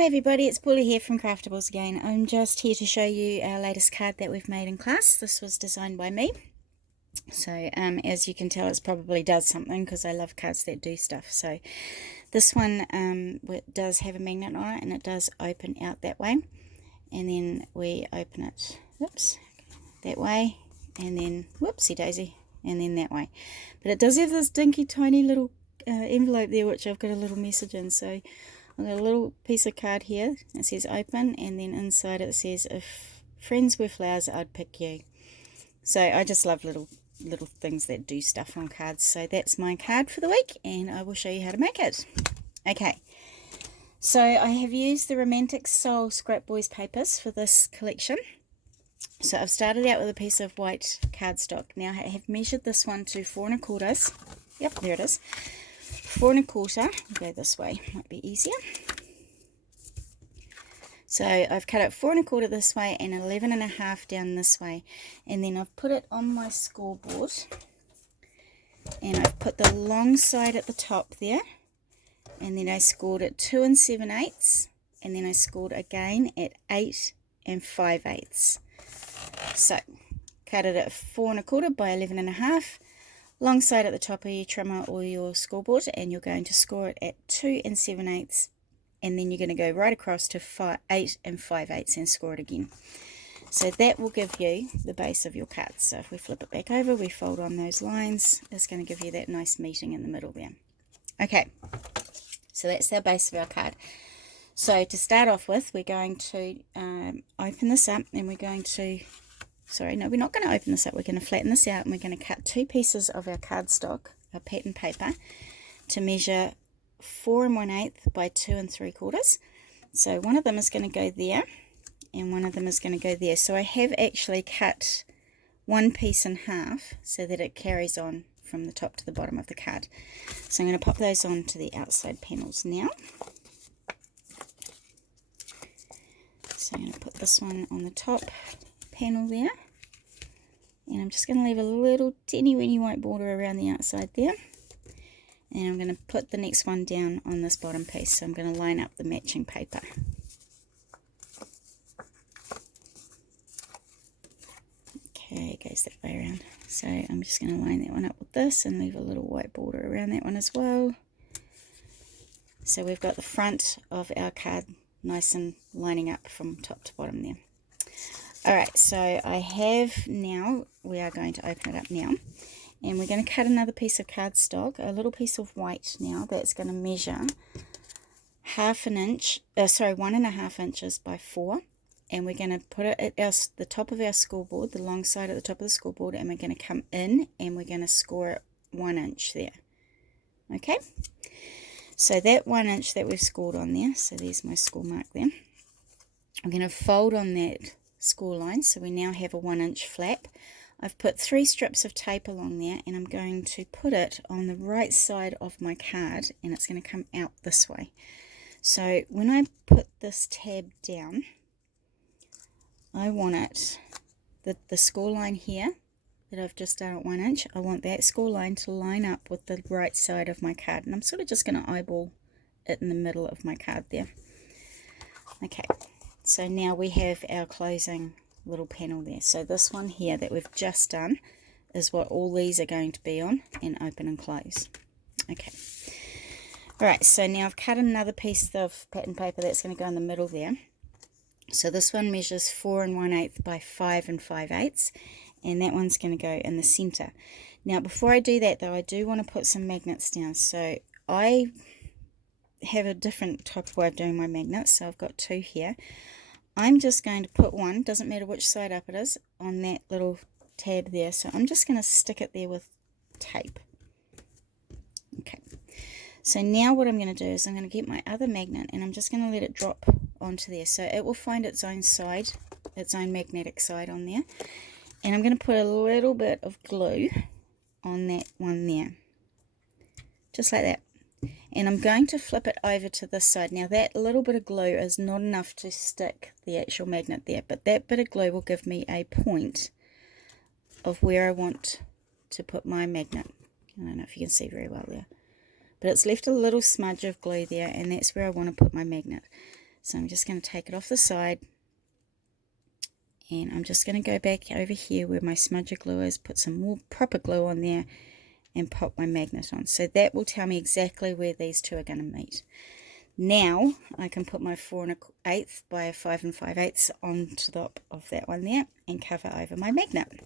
Hi everybody, it's Paula here from Craftables again. I'm just here to show you our latest card that we've made in class. This was designed by me. So as you can tell, it probably does something because I love cards that do stuff. So this one does have a magnet on it and it does open out that way. And then we open it, whoops, that way, and then whoopsie daisy, and then that way. But it does have this dinky tiny little envelope there which I've got a little message in. So I've got a little piece of card here. It says open, and then inside it says, if friends were flowers, I'd pick you. So I just love little things that do stuff on cards. So that's my card for the week, and I will show you how to make it. Okay, so I have used the Romantic Soul Scrap Boys papers for this collection. So I've started out with a piece of white cardstock. Now I have measured this one to 4 1/4. Yep, there it is. 4 1/4. We'll go this way, might be easier. So I've cut it 4 1/4 this way and 11 1/2 down this way, and then I've put it on my scoreboard, and I've put the long side at the top there, and then I scored at 2 7/8, and then I scored again at 8 5/8. So cut it at 4 1/4 by 11 1/2. Long side at the top of your trimmer or your scoreboard, and you're going to score it at 2 7/8, and then you're going to go right across to 8 5/8 and score it again. So that will give you the base of your card. So if we flip it back over, we fold on those lines, it's going to give you that nice meeting in the middle there. Okay, so that's our base of our card. So to start off with, we're going to open this up, and we're going to, sorry, no, we're not going to open this up. We're going to flatten this out, and we're going to cut 2 pieces of our cardstock, our pattern paper, to measure 4 1/8 by 2 3/4. So one of them is going to go there, and one of them is going to go there. So I have actually cut one piece in half so that it carries on from the top to the bottom of the card. So I'm going to pop those onto the outside panels now. So I'm going to put this one on the top panel there, and I'm just going to leave a little teeny weeny white border around the outside there, and I'm going to put the next one down on this bottom piece. So I'm going to line up the matching paper. Okay, it goes that way around. So I'm just going to line that one up with this and leave a little white border around that one as well. So we've got the front of our card nice and lining up from top to bottom there. Alright, so I have now, we are going to open it up now, and we're going to cut another piece of cardstock, a little piece of white now, that's going to measure 1.5 inches by 4, and we're going to put it at the top of our scoreboard, the long side at the top of the scoreboard, and we're going to come in and we're going to score it 1 inch there. Okay, so that 1 inch that we've scored on there, so there's my score mark there, I'm going to fold on that score line, so we now have a 1 inch flap. I've put 3 strips of tape along there, and I'm going to put it on the right side of my card, and it's going to come out this way. So when I put this tab down, I want it, the score line here that I've just done at 1 inch, I want that score line to line up with the right side of my card, and I'm sort of just going to eyeball it in the middle of my card there. Okay, so now we have our closing little panel there. So this one here that we've just done is what all these are going to be on, and open and close. Okay, alright, so now I've cut another piece of pattern paper that's going to go in the middle there. So this one measures 4 1/8 by 5 5/8, and that one's going to go in the center. Now before I do that though, I do want to put some magnets down. So I have a different type of way of doing my magnets, so I've got 2 here. I'm just going to put one, doesn't matter which side up it is, on that little tab there. So I'm just going to stick it there with tape. Okay, so now what I'm going to do is I'm going to get my other magnet, and I'm just going to let it drop onto there. So it will find its own side, its own magnetic side on there. And I'm going to put a little bit of glue on that one there, just like that. And I'm going to flip it over to this side. Now that little bit of glue is not enough to stick the actual magnet there, but that bit of glue will give me a point of where I want to put my magnet. I don't know if you can see very well there, but it's left a little smudge of glue there, and that's where I want to put my magnet. So I'm just going to take it off the side, and I'm just going to go back over here where my smudger glue is, put some more proper glue on there, and pop my magnet on. So that will tell me exactly where these two are going to meet. Now I can put my 4 1/8 by 5 5/8 on top of that one there and cover over my magnet.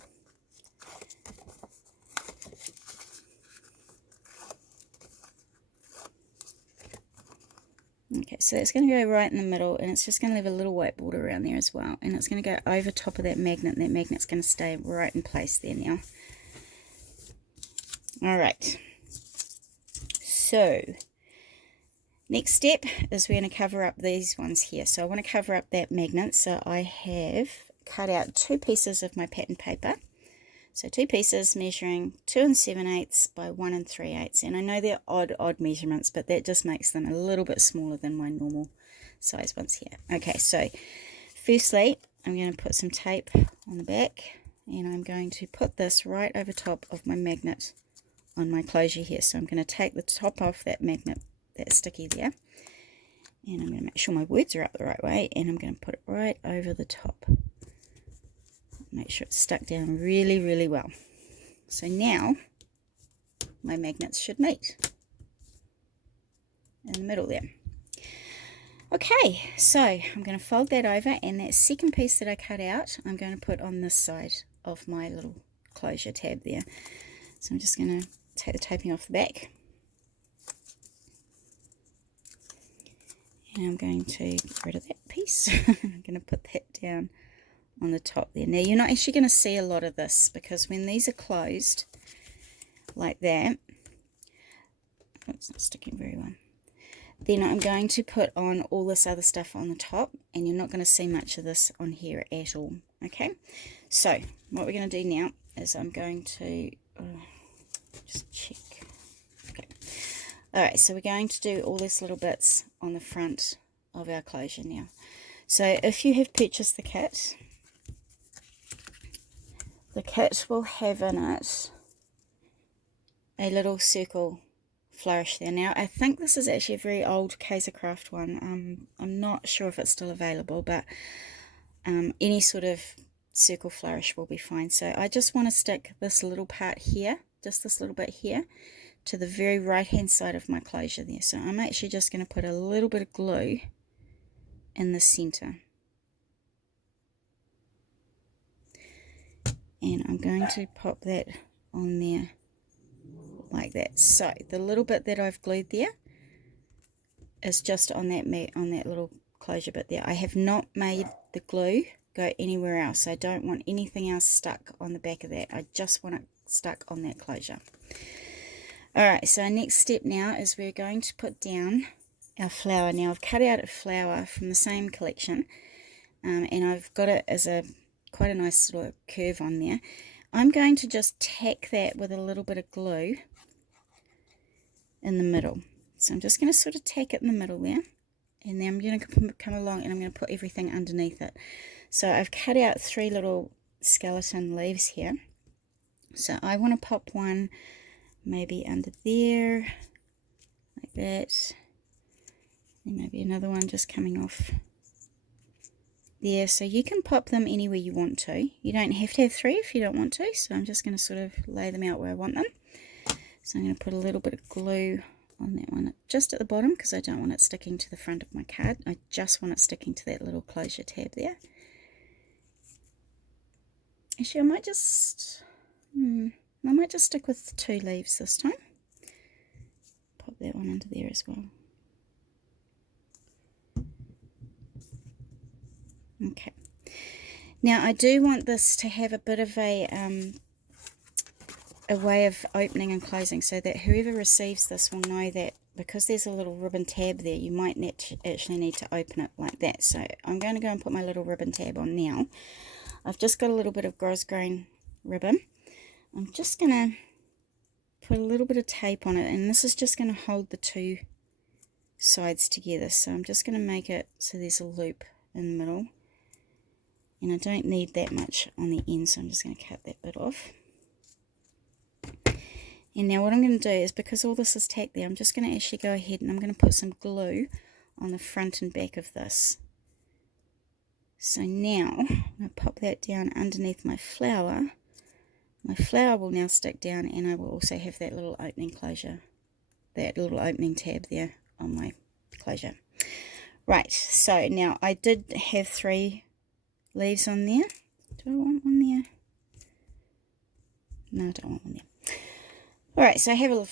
Okay, so it's going to go right in the middle, and it's just going to leave a little white border around there as well, and it's going to go over top of that magnet, and that magnet's going to stay right in place there now. Alright, so next step is we're going to cover up these ones here. So I want to cover up that magnet, so I have cut out 2 pieces of my pattern paper. So 2 pieces measuring 2 7/8 by 1 3/8, and I know they're odd measurements, but that just makes them a little bit smaller than my normal size ones here. Okay, so firstly I'm going to put some tape on the back, and I'm going to put this right over top of my magnet on my closure here. So I'm going to take the top off that magnet, that sticky there, and I'm going to make sure my words are up the right way, and I'm going to put it right over the top. Make sure it's stuck down really well. So now my magnets should meet in the middle there. Okay, so I'm going to fold that over, and that second piece that I cut out I'm going to put on this side of my little closure tab there. So I'm just going to take the taping off the back, and I'm going to get rid of that piece. I'm going to put that down on the top there. Now you're not actually going to see a lot of this, because when these are closed like that, it's not sticking very well, then I'm going to put on all this other stuff on the top, and you're not going to see much of this on here at all. Okay, so what we're going to do now is I'm going to just check. Okay, alright, so we're going to do all these little bits on the front of our closure now. So if you have purchased the kit will have in it a little circle flourish there. Now I think this is actually a very old Craft one. I'm not sure if it's still available, but any sort of circle flourish will be fine. So I just want to stick this little part here, just this little bit here, to the very right hand side of my closure there. So I'm actually just going to put a little bit of glue in the center, and I'm going to pop that on there like that. So the little bit that I've glued there is just on that little closure bit there. I have not made the glue go anywhere else. I don't want anything else stuck on the back of that. I just want it stuck on that closure. Alright, so our next step now is we're going to put down our flower. Now I've cut out a flower from the same collection, and I've got it as quite a nice sort of curve on there. I'm going to just tack that with a little bit of glue in the middle. So I'm just going to sort of tack it in the middle there, and then I'm going to come along and I'm going to put everything underneath it. So I've cut out 3 little skeleton leaves here. So I want to pop one maybe under there, like that, and maybe another one just coming off there. So you can pop them anywhere you want to. You don't have to have 3 if you don't want to. So I'm just going to sort of lay them out where I want them. So I'm going to put a little bit of glue on that one just at the bottom, because I don't want it sticking to the front of my card. I just want it sticking to that little closure tab there. Actually, I might just stick with 2 leaves this time. Pop that one under there as well. Okay. Now I do want this to have a bit of a way of opening and closing, so that whoever receives this will know that because there's a little ribbon tab there, you might actually need to open it like that. So I'm going to go and put my little ribbon tab on now. I've just got a little bit of grosgrain ribbon. I'm just going to put a little bit of tape on it, and this is just going to hold the 2 sides together. So I'm just going to make it so there's a loop in the middle, and I don't need that much on the end, so I'm just going to cut that bit off. And now what I'm going to do is, because all this is tacked there, I'm just going to actually go ahead and I'm going to put some glue on the front and back of this. So now I'm going to pop that down underneath my flower. My flower will now stick down, and I will also have that little opening closure, that little opening tab there on my closure. Right, so now I did have 3 leaves on there. Do I want one there? No, I don't want one there. Alright, so I have a little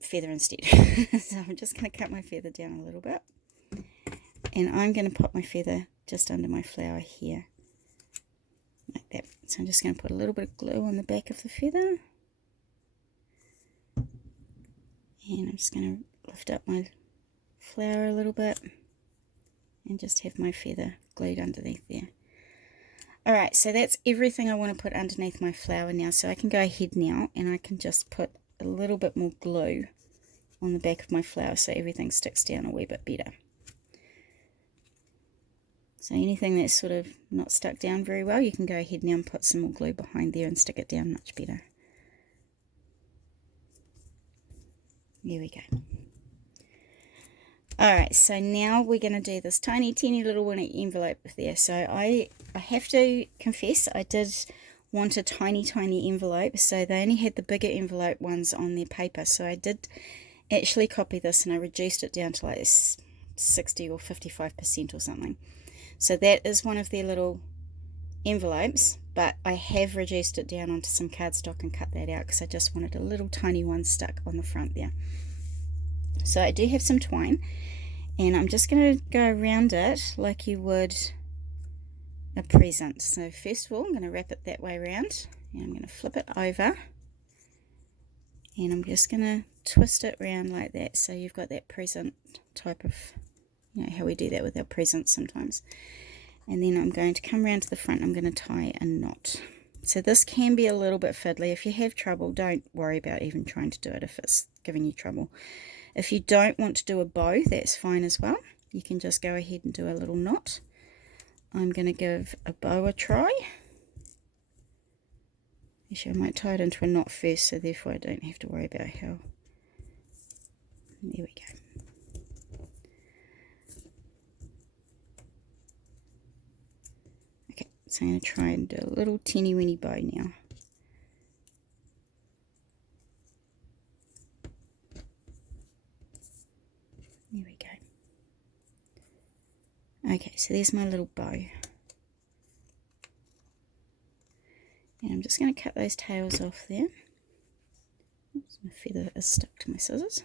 feather instead. So I'm just going to cut my feather down a little bit. And I'm going to pop my feather just under my flower here. Like that. So I'm just going to put a little bit of glue on the back of the feather. And I'm just going to lift up my flower a little bit. And just have my feather glued underneath there. Alright, so that's everything I want to put underneath my flower now. So I can go ahead now and I can just put a little bit more glue on the back of my flower so everything sticks down a wee bit better. So anything that's sort of not stuck down very well, you can go ahead now and put some more glue behind there and stick it down much better. There we go. Alright, so now we're going to do this tiny, teeny little one envelope there. So I have to confess, I did want a tiny, tiny envelope. So they only had the bigger envelope ones on their paper. So I did actually copy this and I reduced it down to like 60 or 55% or something. So that is one of their little envelopes, but I have reduced it down onto some cardstock and cut that out because I just wanted a little tiny one stuck on the front there. So I do have some twine, and I'm just going to go around it like you would a present. So first of all, I'm going to wrap it that way around, and I'm going to flip it over, and I'm just going to twist it around like that so you've got that present type of, you know, how we do that with our presents sometimes. And then I'm going to come around to the front, I'm going to tie a knot. So this can be a little bit fiddly. If you have trouble, don't worry about even trying to do it if it's giving you trouble. If you don't want to do a bow, that's fine as well. You can just go ahead and do a little knot. I'm going to give a bow a try. Actually, I might tie it into a knot first, so therefore I don't have to worry about how. There we go. Okay, so I'm going to try and do a little teeny weeny bow now. There we go. Okay, so there's my little bow. And I'm just going to cut those tails off there. Oops, my feather is stuck to my scissors.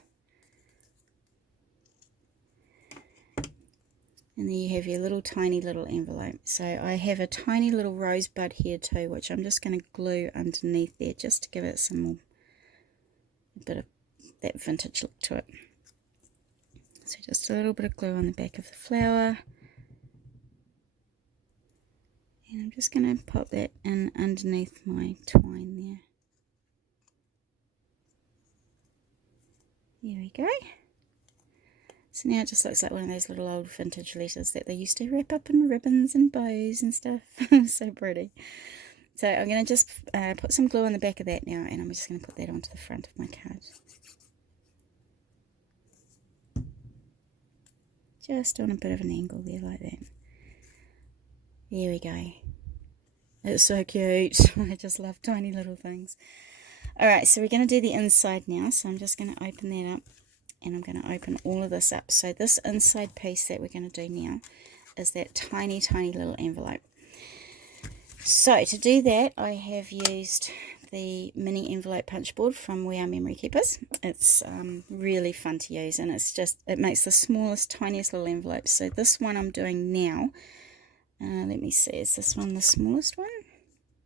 And then you have your little tiny little envelope. So I have a tiny little rosebud here too, which I'm just going to glue underneath there just to give it some more, a bit of that vintage look to it. So just a little bit of glue on the back of the flower. And I'm just going to pop that in underneath my twine there. There we go. So now it just looks like one of those little old vintage letters that they used to wrap up in ribbons and bows and stuff. So pretty. So I'm going to just put some glue on the back of that now, and I'm just going to put that onto the front of my card. Just on a bit of an angle there like that. There we go. It's so cute. I just love tiny little things. Alright, so we're going to do the inside now. So I'm just going to open that up, and I'm going to open all of this up. So this inside piece that we're going to do now is that tiny, tiny little envelope. So to do that, I have used the mini envelope punch board from We Are Memory Keepers. It's really fun to use, and it makes the smallest, tiniest little envelopes. So this one I'm doing now, let me see, is this one the smallest one?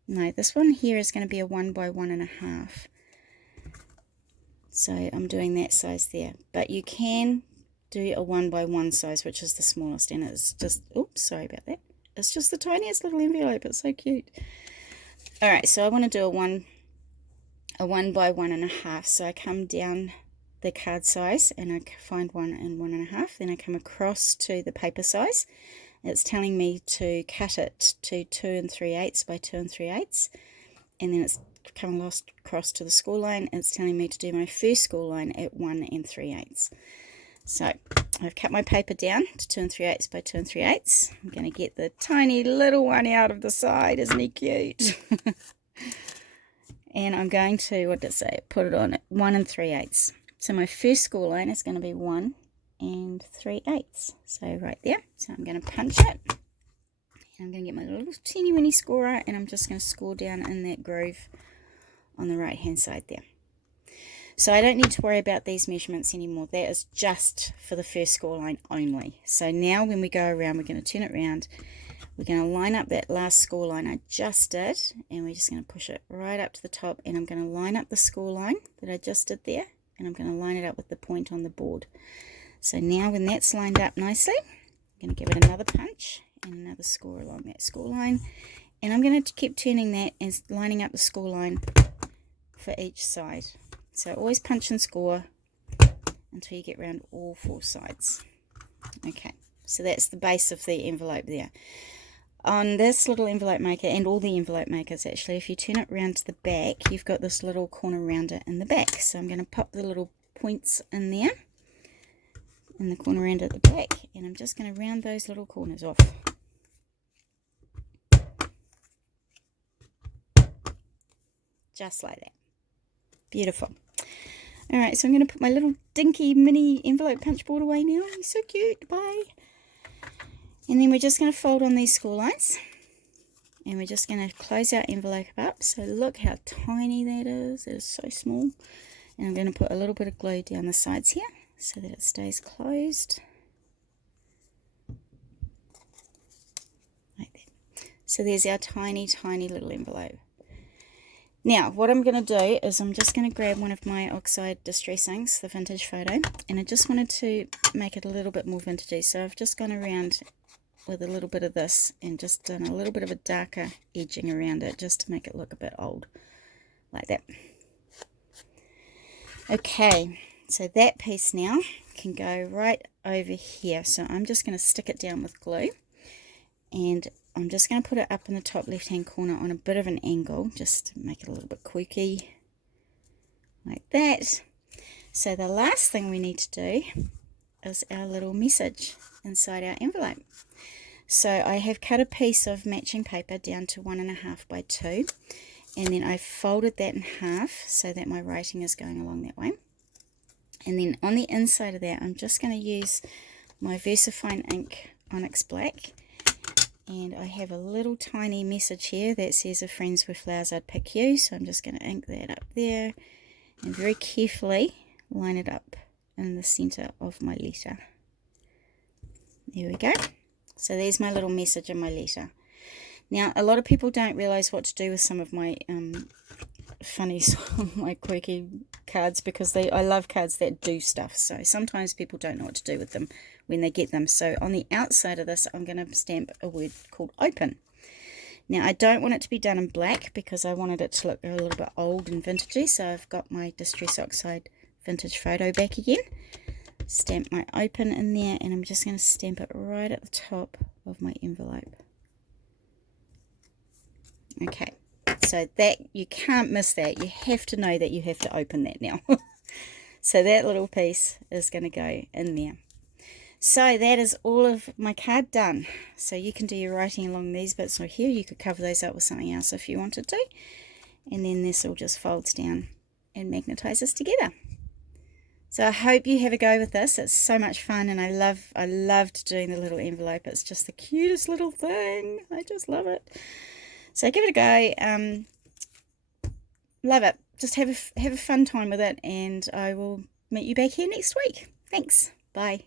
No, this one here is going to be a 1 by 1.5. So I'm doing that size there, but you can do a 1 by 1 size, which is the smallest, and it's just, oops, sorry about that. It's just the tiniest little envelope. It's so cute. Alright, so I want to do a 1 by 1.5. So I come down the card size and I find 1 and 1.5. Then I come across to the paper size. It's telling me to cut it to 2 3/8 by 2 3/8. And then it's come across to the score line. It's telling me to do my first score line at 1 3/8. So I've cut my paper down to 2 3/8 by 2 3/8. I'm going to get the tiny little one out of the side. Isn't he cute? And I'm going to, what did it say? Put it on at 1 3/8. So my first score line is going to be 1 3/8. So right there. So I'm going to punch it. And I'm going to get my little teeny weeny scorer, and I'm just going to score down in that groove on the right hand side there. So I don't need to worry about these measurements anymore. That is just for the first score line only. So now when we go around, we're going to turn it around. We're going to line up that last score line I just did, and we're just going to push it right up to the top, and I'm going to line up the score line that I just did there, and I'm going to line it up with the point on the board. So now when that's lined up nicely, I'm going to give it another punch and another score along that score line, and I'm going to keep turning that and lining up the score line for each side. So always punch and score until you get around all 4 sides. Okay, so that's the base of the envelope there. On this little envelope maker, and all the envelope makers actually, if you turn it around to the back, you've got this little corner around it in the back. So I'm going to pop the little points in there, in the corner around at the back, and I'm just going to round those little corners off. Just like that. Beautiful. Alright, so I'm going to put my little dinky mini envelope punch board away now. He's so cute. Bye. And then we're just going to fold on these score lines. And we're just going to close our envelope up. So look how tiny that is. It is so small. And I'm going to put a little bit of glue down the sides here so that it stays closed. Like that. So there's our tiny, tiny little envelope. Now, what I'm going to do is I'm just going to grab one of my oxide distress inks, the vintage photo, and I just wanted to make it a little bit more vintagey. So I've just gone around with a little bit of this and just done a little bit of a darker edging around it just to make it look a bit old, like that. Okay, so that piece now can go right over here. So I'm just going to stick it down with glue, and I'm just going to put it up in the top left hand corner on a bit of an angle just to make it a little bit quirky, like that. So the last thing we need to do is our little message inside our envelope. So I have cut a piece of matching paper down to 1.5 by 2, and then I folded that in half so that my writing is going along that way. And then on the inside of that, I'm just going to use my VersaFine ink Onyx Black. And I have a little tiny message here that says, "If friends were flowers, I'd pick you." So I'm just going to ink that up there and very carefully line it up in the center of my letter. There we go. So there's my little message in my letter. Now, a lot of people don't realize what to do with some of my funnies, my quirky cards, because I love cards that do stuff. So sometimes people don't know what to do with them when they get them. So on the outside of this, I'm going to stamp a word called open. Now, I don't want it to be done in black because I wanted it to look a little bit old and vintagey. So I've got my Distress Oxide vintage photo back again. Stamp my open in there, and I'm just going to stamp it right at the top of my envelope. Okay, so that, you can't miss that. You have to know that you have to open that now. So that little piece is going to go in there. So that is all of my card done. So you can do your writing along these bits right here. You could cover those up with something else if you wanted to. And then this all just folds down and magnetizes together. So I hope you have a go with this. It's so much fun, and I loved doing the little envelope. It's just the cutest little thing. I just love it. So give it a go. Love it. Just have a fun time with it, and I will meet you back here next week. Thanks. Bye.